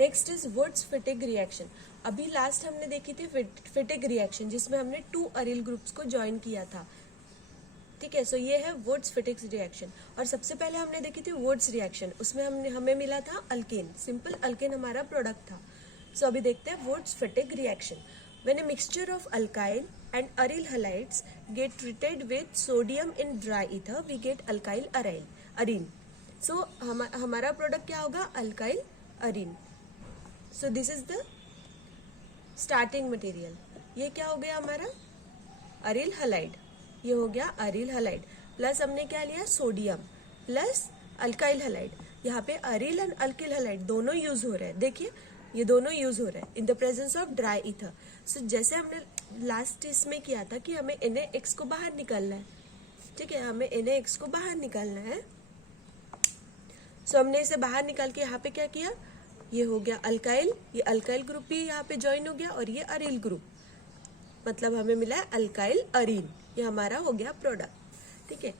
Next is Wurtz Fittig reaction. अभी last हमने देखी थी फिटिग रिएक्शन, जिसमें हमने 2 अरिल ग्रुप्स को ज्वाइन किया था। ठीक है, सो ये है वुड्स फिटिग रिएक्शन। और सबसे पहले हमने देखी थी वुड्स रिएक्शन, उसमें हमें मिला था अल्केन, सिंपल अल्केन हमारा प्रोडक्ट था। सो अभी देखते हैं Wurtz Fittig reaction. When a mixture of alkyl and aryl halides get treated with sodium in dry ether, we get alkyl arene. So हमारा प्रोडक्ट क्या होगा? Alkyl arene. So this is the starting material. ये क्या हो गया हमारा? Aryl halide. ये हो गया अरिल हैलाइड, प्लस हमने क्या लिया? Sodium plus alkyl halide. यहाँ पे अरिल एंड अल्किल हैलाइड दोनों यूज हो रहे हैं। देखिए ये दोनों यूज हो रहे हैं in the presence of dry ether. So जैसे हमने लास्ट इसमें किया था कि हमें NaX को बाहर निकालना है। ठीक है, हमें NaX को बाहर निकालना है। सो हमने इसे बाहर निकाल के यहाँ पे क्या किया? ये हो गया अल्काइल, ये अल्काइल ग्रुप भी यहाँ पे ज्वाइन हो गया, और ये अरिल ग्रुप, मतलब हमें मिला है अल्काइल अरीन। ये हमारा हो गया प्रोडक्ट। ठीक है,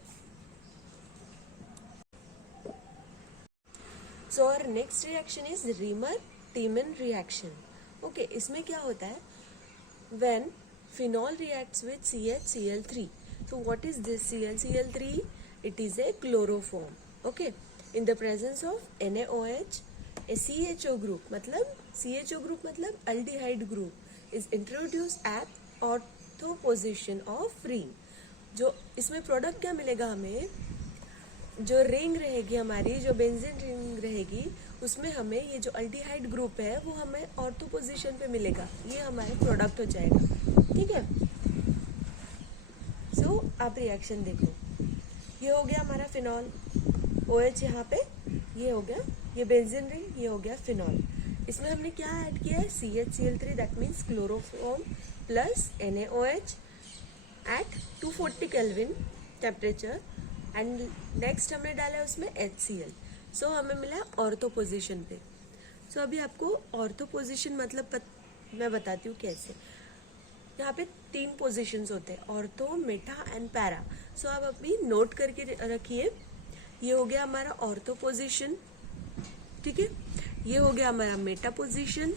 सो और next reaction is Reimer Tiemann reaction. Okay, इसमें क्या होता है? When phenol reacts with CHCl3। so what is this ClCl3? it is a chloroform. okay, in the presence of NaOH, a CHO group, मतलब CHO group मतलब aldehyde group is introduced at ortho position of ring. जो इसमें product क्या मिलेगा हमें? जो ring रहेगी हमारी, जो बेंजीन रिंग रहेगी, उसमें हमें ये जो अल्डिहाइड ग्रुप है वो हमें ऑर्थो पोजीशन पे मिलेगा। ये हमारा प्रोडक्ट हो जाएगा। ठीक है, सो आप रिएक्शन देखो। ये हो गया हमारा फिनॉल, OH यहाँ पे, ये हो गया ये बेंजीन रिंग, ये हो गया फिनॉल। इसमें हमने क्या ऐड किया है? CHCl3, that means chloroform plus NaOH at 240 kelvin temperature, and next हमने डाला है उसमें HCl। सो हमें मिला ऑर्थो पोजीशन पे। सो अभी आपको ऑर्थो पोजीशन मतलब मैं बताती हूँ कैसे। यहाँ पे 3 पोजीशंस होते हैं, ऑर्थो, मेटा एंड पैरा। सो आप अभी नोट करके रखिए। ये हो गया हमारा ऑर्थो पोजीशन, ठीक है, ये हो गया हमारा मेटा पोजीशन,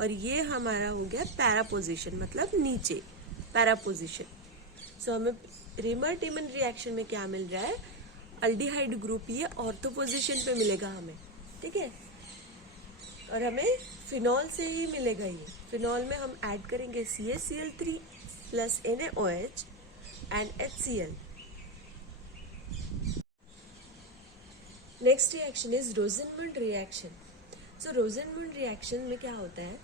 और ये हमारा हो गया पैरा पोजीशन, मतलब नीचे पैरा पोजीशन। सो हमें रीमर-टीमन रिएक्शन में क्या मिल रहा है? अल्डिहाइड ग्रुप, ये ऑर्थो पोजीशन पे मिलेगा हमें। ठीक है, और हमें फिनॉल से ही मिलेगा। ये फिनॉल में हम ऐड करेंगे CHCl3 plus NaOH and HCl। Next reaction is Rosenmund reaction. So Rosenmund reaction में क्या होता है?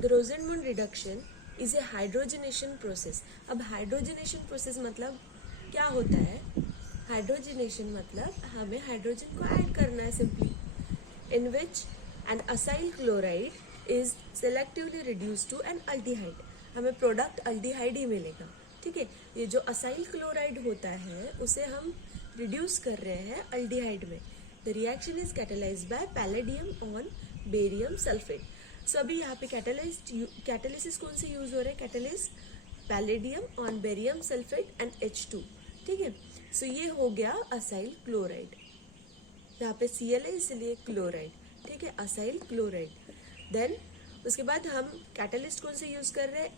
The Rosenmund reduction is a hydrogenation process. अब हाइड्रोजनेशन प्रोसेस मतलब क्या होता है? हाइड्रोजनेशन मतलब हमें हाइड्रोजन को ऐड करना है simply, in which an acyl chloride is selectively reduce to an aldehyde. हमें प्रोडक्ट अल्डिहाइड ही मिलेगा। ठीक है, ये जो असाइल क्लोराइड होता है उसे हम रिड्यूस कर रहे हैं अल्डिहाइड में। The reaction is catalysed by palladium on barium sulphate. So अभी यहाँ पे कैटेलिसिस कौन से यूज हो रहे हैं? Catalyst palladium on barium sulphate and H2। ठीक है, सो ये हो गया असाइल क्लोराइड। यहाँ पे Cl है इसलिए क्लोराइड। ठीक है, असाइल क्लोराइड। देन उसके बाद हम कैटेलिस्ट कौन से यूज कर रहे हैं?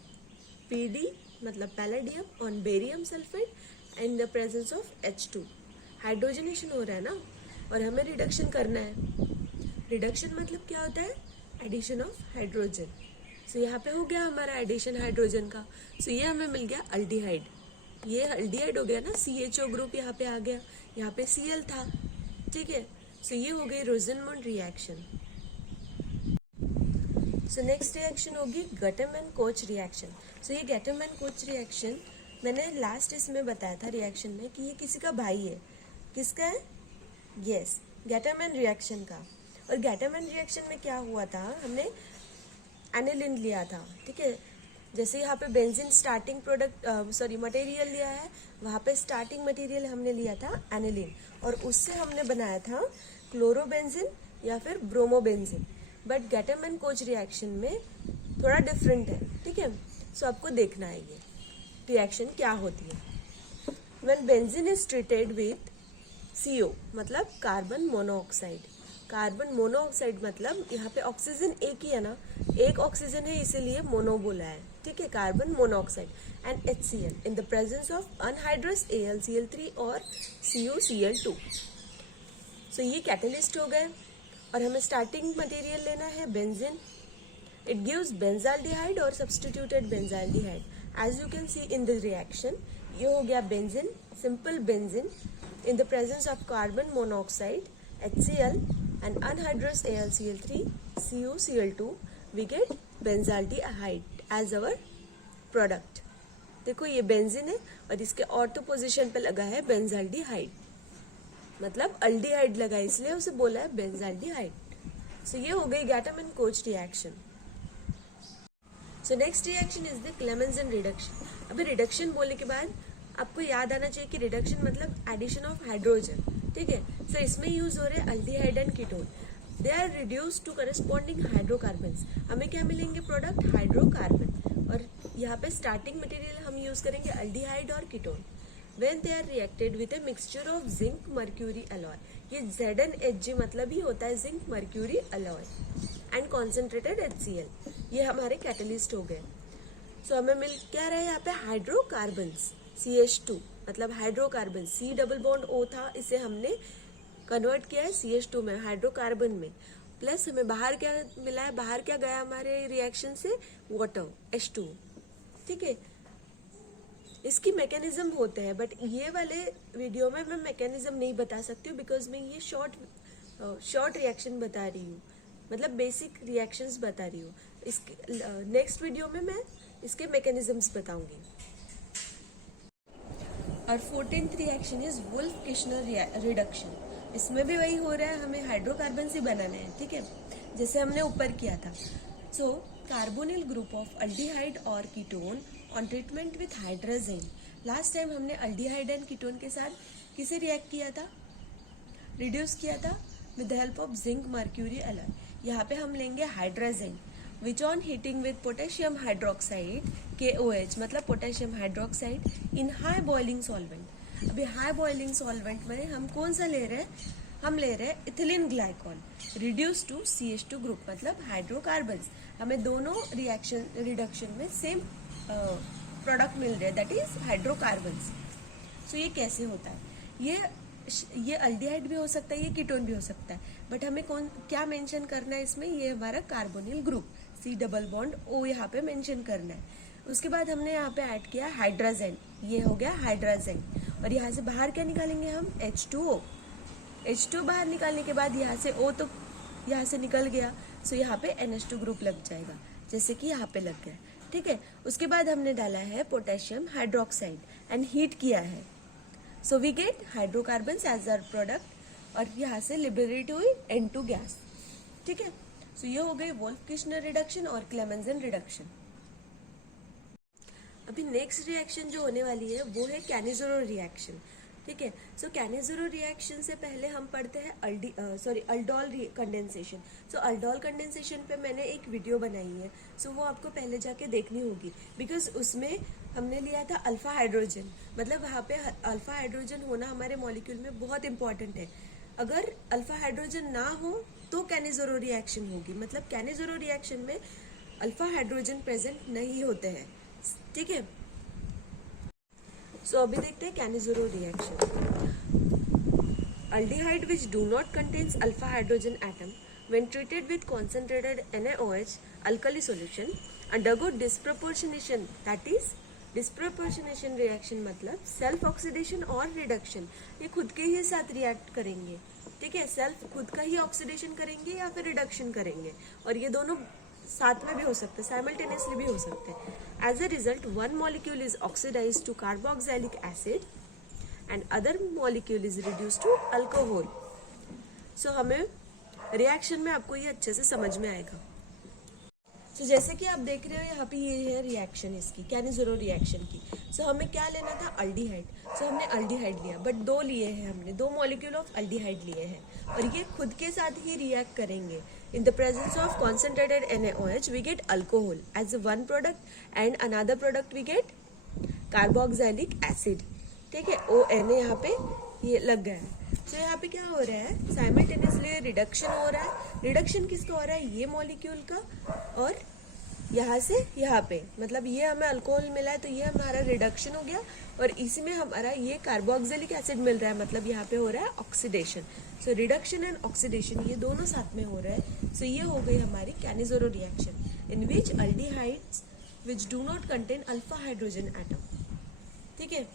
PD मतलब palladium on barium sulphate in the presence of H2। Hydrogenation हो रहा है ना, और हमें रिडक्शन करना है। रिडक्शन मतलब क्या होता है? Addition of hydrogen. सो यहाँ पे हो गया हमारा एडिशन हाइड्रोजन का। सो ये हमें मिल गया अल्डिहाइड। ये अल्डिहाइड हो गया ना, CHO ग्रुप यहाँ पे आ गया, यहाँ पे Cl था। ठीक है, सो ये हो गई रोजेनमुंड रिएक्शन। सो नेक्स्ट रिएक्शन होगी गटम एंड कोच रिएक्शन। सो ये गटम एंड कोच रिएक्शन मैंने लास्ट इसमें बताया था रिएक्शन में कि ये किसी का भाई है। किसका है? यस, गटम रिएक्शन का। और गटम रिएक्शन में क्या हुआ था? हमने एनिलिन लिया था। ठीक है, जैसे यहाँ पे बेंजीन स्टार्टिंग मटेरियल लिया है, वहाँ पे स्टार्टिंग मटेरियल हमने लिया था एनिलिन, और उससे हमने बनाया था क्लोरोबेंजीन या फिर bromobenzene. But ghatam and Koch reaction में थोड़ा डिफरेंट है। ठीक है, सो आपको देखना है ये रिएक्शन क्या होती है। When benzene is treated with CO मतलब कार्बन मोनोऑक्साइड। कार्बन मोनोऑक्साइड मतलब यहाँ पे ऑक्सीजन एक ही है ना, एक ऑक्सीजन है इसीलिए मोनो बोला है, ठीक है, carbon monoxide and HCl in the presence of anhydrous AlCl3 और CuCl2। सो ये कैटलिस्ट हो गए और हमें स्टार्टिंग मटेरियल लेना है बेंजीन। इट गिव्स बेंजाल्डिहाइड और substituted benzaldehyde as you can see in the reaction. ये हो गया benzene, simple benzene in the presence of carbon monoxide HCl and anhydrous AlCl3 CuCl2 we get benzaldehyde as our product। देखो ये benzene है और इसके ortho position पे लगा है बेंजाल्डिहाइड, मतलब अल्डिहाइड लगा है इसलिए उसे बोला है बेंजाल्डिहाइड। सो ये हो गई Gattermann and Koch reaction. So next reaction is the Clemmensen reduction. अभी रिडक्शन बोलने के बाद आपको याद आना चाहिए कि रिडक्शन मतलब एडिशन ऑफ हाइड्रोजन, ठीक है। सो इसमें यूज हो रहे हैं aldehyde and ketone, they are reduce to corresponding hydrocarbons. हमें क्या मिलेंगे प्रोडक्ट, हाइड्रोकार्बन, और यहाँ पे स्टार्टिंग मटेरियल हम यूज करेंगे अल्डिहाइड और ketone. When they are reacted with a mixture of zinc mercury alloy, ये ZnHg मतलब ही होता है zinc mercury alloy and concentrated HCl, ये हमारे कैटलिस्ट हो गए। सो हमें मिल क्या रहा है यहाँ पे हाइड्रोकार्बन्स, CH2 मतलब hydrocarbon, C double bond O था, इसे हमने कन्वर्ट किया है CH2 में, हाइड्रोकार्बन में, प्लस हमें बाहर क्या मिला है, बाहर क्या गया हमारे रिएक्शन से, वाटर H2, ठीक है। इसकी मैकेनिज्म होते हैं बट ये वाले वीडियो में मैं मैकेनिज्म नहीं बता सकती हूँ बिकॉज मैं ये शॉर्ट रिएक्शन बता रही हूँ, मतलब बेसिक रिएक्शंस बता रही हूँ। इसके नेक्स्ट वीडियो में मैं इसके मैकेनिज्म्स बताऊंगी। और 14th reaction is wolf-Kishner reduction. इसमें भी वही हो रहा है, हमें हाइड्रोकार्बन से बनाना है, ठीक है, जैसे हमने ऊपर किया था। सो कार्बोनिल ग्रुप ऑफ अल्डिहाइड और ketone on treatment with hydrogen. Last time हमने अल्डिहाइड एंड कीटोन के साथ किसे रिएक्ट किया था, रिड्यूस किया था with the help of zinc mercury alloy. यहाँ पे हम लेंगे hydrogen which on heating with potassium hydroxide KOH मतलब पोटेशियम हाइड्रोक्साइड इन हाई बॉइलिंग सॉल्वेंट। अभी हाई बॉइलिंग सॉल्वेंट में हम कौन सा ले रहे हैं, हम ले रहे हैं ethylene glycol reduce to CH2 group मतलब हाइड्रोकार्बन्स। हमें दोनों रिडक्शन में सेम प्रोडक्ट मिल रहे हैं, दैट इज हाइड्रोकार्बन्स। सो ये कैसे होता है, ये अल्डिहाइड भी हो सकता है, ये कीटोन भी हो सकता है, बट हमें क्या मेंशन करना है इसमें, ये हमारा carbonyl group C double bond O यहाँ पे मेंशन करना है। उसके बाद हमने यहाँ पे ऐड किया हाइड्रोजन, ये हो गया हाइड्रोजन, और यहाँ से बाहर क्या निकालेंगे हम, H2O। H2 बाहर निकालने के बाद यहाँ से O तो यहाँ से निकल गया, सो यहाँ पे NH2 ग्रुप लग जाएगा, जैसे कि यहाँ पे लग गया, ठीक है। उसके बाद हमने डाला है पोटेशियम हाइड्रोक्साइड एंड हीट किया है, so we get hydrocarbons as our product, और यहाँ से लिबरेट हुई N2 गैस, ठीक है। सो ये हो गई वोल्फ-किश्नर रिडक्शन और क्लेमेंसन रिडक्शन। अभी नेक्स्ट रिएक्शन जो होने वाली है वो है कैनिज़ेरो रिएक्शन, ठीक है। सो कैनिज़ेरो रिएक्शन से पहले हम पढ़ते हैं अल्डोल कंडेंसेशन। सो अल्डोल कंडेंसेशन पे मैंने एक वीडियो बनाई है, सो वो आपको पहले जाके देखनी होगी बिकॉज उसमें हमने लिया था अल्फा हाइड्रोजन, मतलब वहाँ पे अल्फा हाइड्रोजन होना हमारे मॉलिक्यूल में बहुत इंपॉर्टेंट है। अगर अल्फा हाइड्रोजन ना हो तो कैनिज़ेरो रिएक्शन होगी, मतलब कैनिज़ेरो रिएक्शन में अल्फा हाइड्रोजन प्रेजेंट नहीं होते हैं, ठीक है। सो अभी देखते हैं कैनिज़ेरो reaction. Aldehyde which do not contains alpha hydrogen atom when treated with concentrated NaOH alkali solution undergo disproportionation, that is disproportionation reaction मतलब सेल्फ ऑक्सीडेशन और रिडक्शन, ये खुद के ही साथ रिएक्ट करेंगे, ठीक है। सेल्फ खुद का ही ऑक्सीडेशन करेंगे या फिर रिडक्शन करेंगे, और ये दोनों साथ में भी हो सकते हैं, साइमल्टेनियसली भी हो सकते हैं। As a result one molecule is oxidise to carboxylic acid and other molecule is reduce to alcohol. So हमें रिएक्शन में आपको ये अच्छे से समझ में आएगा। तो जैसे कि आप देख रहे हो यहाँ पे ये है रिएक्शन इसकी, कैनिज़ेरो रिएक्शन की। सो हमें क्या लेना था, अल्डिहाइड। सो हमने अल्डिहाइड लिया, बट दो लिए हैं हमने, 2 मॉलिक्यूल ऑफ अल्डिहाइड लिए हैं, और ये खुद के साथ ही रिएक्ट करेंगे। In the presence of concentrated NaOH we get alcohol as one product and another product we get carboxylic acid, ठीक है, ONA यहाँ पे ये लग गया है। तो यहाँ पे क्या हो रहा है, साइमल्टेनियसली रिडक्शन हो रहा है। रिडक्शन किसका हो रहा है, ये मॉलिक्यूल का, और यहाँ से यहाँ पे, मतलब ये हमें अल्कोहल मिला है तो ये हमारा रिडक्शन हो गया, और इसी में हमारा ये कार्बोक्सिलिक एसिड मिल रहा है, मतलब यहाँ पे हो रहा है oxidation. So reduction and oxidation ये दोनों साथ में हो रहा है। सो ये हो गई हमारी कैनिज़ेरो reaction in which aldehydes which do not contain alpha hydrogen atom. ठीक है।